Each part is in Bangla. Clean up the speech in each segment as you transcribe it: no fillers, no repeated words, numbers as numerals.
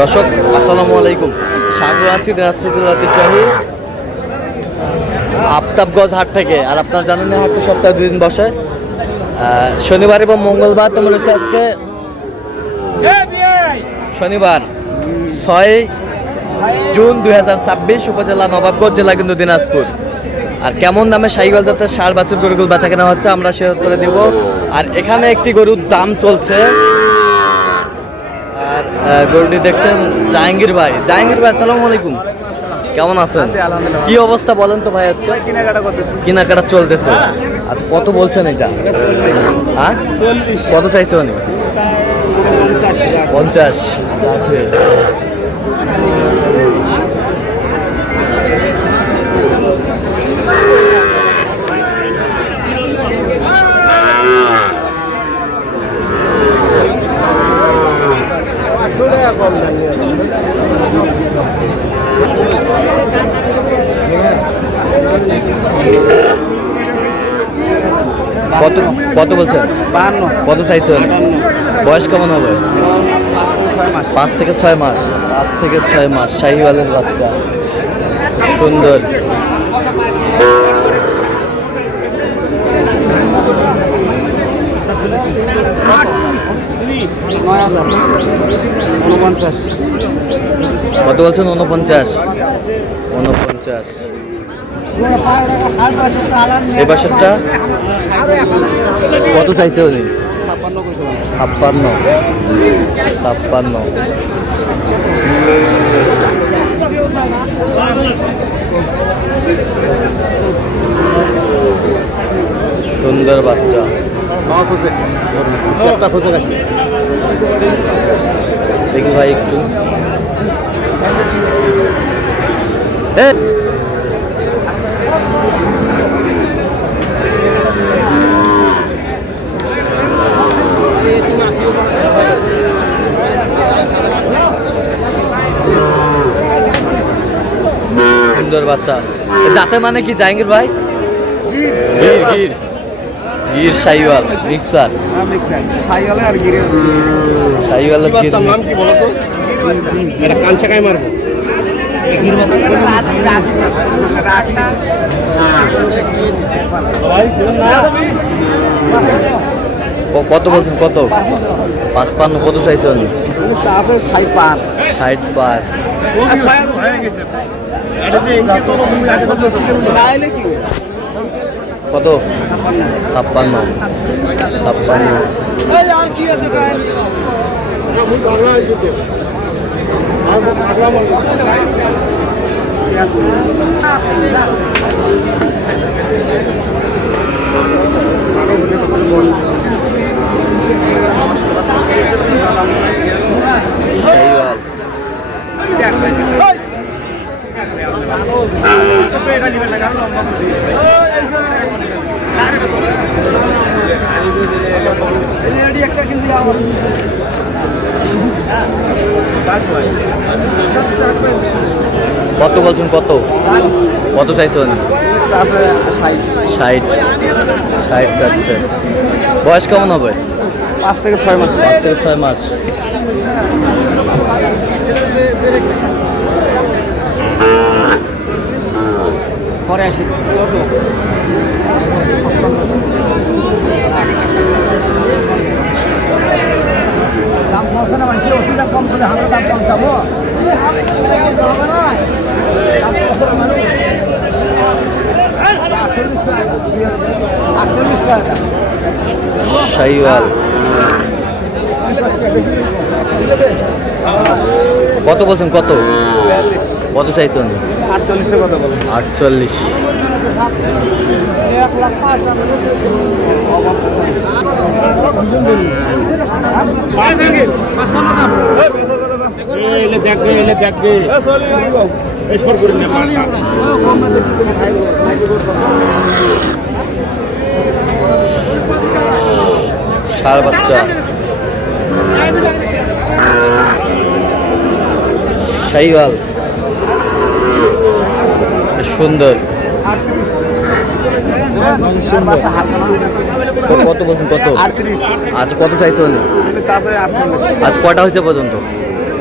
দর্শক আসসালামু আলাইকুম, স্বাগত আছি দিনাজপুর ঐতিহ্যবাহী আফতাবগঞ্জ হাট থেকে। আর আপনারা জানেন এই হাটটা সপ্তাহে 2 দিন বসে, শনিবার এবং মঙ্গলবার। তোমার হচ্ছে আজকে শনিবার 6 জুন 2026, উপজেলা নবাবগঞ্জ, জেলা কিন্তু দিনাজপুর। আর কেমন দামে শাহিওয়াল জাতের ষাঁড় বাছুর গরুগুলো বেচা কেনা হচ্ছে আমরা সে উত্তরে দিব। আর এখানে একটি গরুর দাম চলছে, আর গরুটি দেখছেন জাহাঙ্গীর ভাই। জাহাঙ্গীর ভাই আসসালামু আলাইকুম, কেমন আছেন? কি অবস্থা বলেন তো ভাই? আজকে কেনাকাটা চলতেছে। আচ্ছা, কত বলছেন এটা? হ্যাঁ, কত চাইছে উনি? 50। কত কত বলছেন? 52। কত চাইছেন? বয়স কেমন হবে? 5 থেকে 6 মাস। 5 থেকে 6 মাস শাহিওয়ালের বাচ্চা, সুন্দর। কত বলছেন? 49। এই বাসারটা কত চাইছে উনি? 56। সুন্দর বাচ্চা। দেখি ভাই একটু। সুন্দর বাচ্চা। যাতে মানে কি জাহাঙ্গীর ভাই? গির শাহিওয়াল মিক্সার। শাহিওয়ালের নাম কি বলো তো? এটা কাঞ্চাকাই মারবো। কত বলছেন? কত? 55। কত চাইছে উনি? 60 পার। কত? 56। কত বলছেন? কত কত চাইছে? 60 চাচ্ছে। বয়স কেমন হবে? 5 থেকে 6 মাস। 5 থেকে 6 মাস। পরে আসি। দাম পৌঁছে না মানুষের অতিটা কম করে আমরা দাম কম চাবো। শাহিওয়াল। কত বলছেন? কত কত চাইছেন? 48 কথা বলেন। 48। ষাঁড় বাচ্চা শাহিওয়াল, সুন্দর। কত বলছেন? কত? 38। আচ্ছা, কত চাইছো? আজ কটা হয়েছে পর্যন্ত?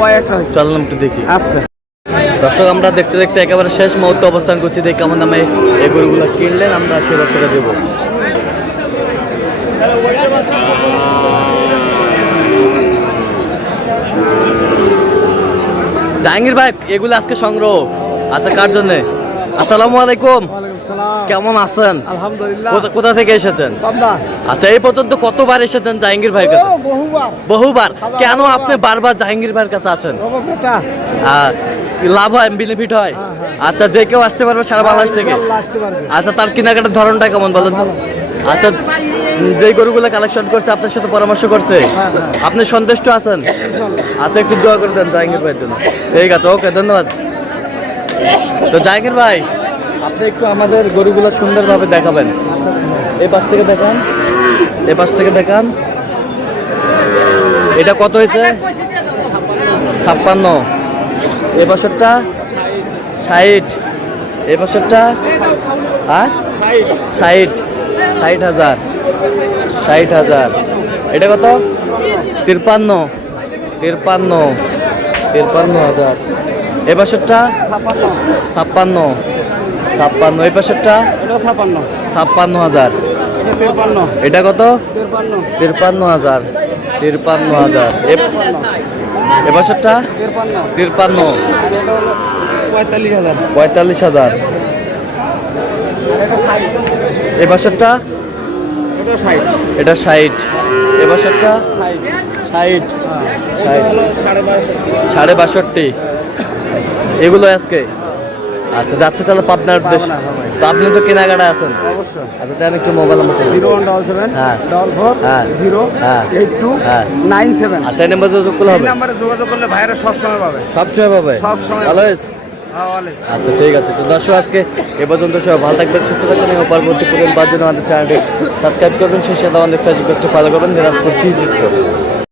কয়েকটা হয়েছে। চলেন একটু দেখি। আচ্ছা দর্শক আমরা দেখতে দেখতে একেবারে শেষ মুহূর্তে অবস্থান করছি, দেখি কেমন দামে এই গরুগুলো কিনলেন আমরা সে দরটা দেবো। জাহাঙ্গীর ভাই এগুলো আজকে সংগ্রহ, আচ্ছা কার জন্যে? আসসালামু আলাইকুম, কেমন আছেন? আলহামদুলিল্লাহ। কোথা থেকে এসেছেন? পাবনা। আচ্ছা এই পর্যন্ত কতবার এসেছেন জাহাঙ্গীর ভাইয়ের কাছে? বহুবার। বহুবার। কেন আপনি বারবার জাহাঙ্গীর ভাইয়ের কাছে আসেন? বেটা আর লাভ হয়, বেনিফিট হয়? আচ্ছা যে কেউ আসতে পারবে সারা বাংলাদেশ থেকে? আসতে পারবে। আচ্ছা তার কেনাকাটার ধরনটা কেমন বলেন তো? আচ্ছা যে গরুগুলো কালেকশন করছে আপনার সাথে পরামর্শ করছে, আপনি সন্তুষ্ট আছেন? আচ্ছা একটু দোয়া করে দেন জাহাঙ্গীর ভাইয়ের জন্য। ঠিক আছে, ওকে, ধন্যবাদ। তো জাহাঙ্গীর ভাই আপনি একটু আমাদের গরুগুলো সুন্দরভাবে দেখাবেন। এই পাশ থেকে দেখান, এই পাশ থেকে দেখান। এটা কত হয়েছে? 56। এ বছরটা 60। এ বছরটা 60,000। 60,000। এটা কত? 53,000। এ বছরটা 56। এই বছরটা 56,000। এটা কত? 53,000। এ বছরটা 53। 45,000। এ বছরটা এটা 60। এ বছরটা 60। 62.5। এগুলো আজকে আচ্ছা যাচ্ছে তাহলে পাবনার উদ্দেশ্যে। তো আপনি তো কেনাকাটা আছেন অবশ্যই। আচ্ছা দেন একটু মোবাইল নাম্বার 0177 হ্যাঁ। 44 হ্যাঁ। 082 হ্যাঁ। 97। আচ্ছা এই নাম্বার যোগাযোগ করলে এই হবে? নাম্বারে যোগাযোগ করলে ভাইরা সব সময় পাবে। সবসময় পাবে? সবসময়। অলওয়েজ। অলওয়েজ। আচ্ছা ঠিক আছে। তো দর্শক আজকে এ পর্যন্ত সব ভালো থাকবেন, সুস্থ থাকবেন এবং পরবর্তী প্রতিদিন পাওয়ার জন্য আমাদের চ্যানেলটি সাবস্ক্রাইব করবেন, সেই সাথে আমাদের ফেসবুক পেজটি ফলো করবেন। দিনাজপুর কি জিতবে।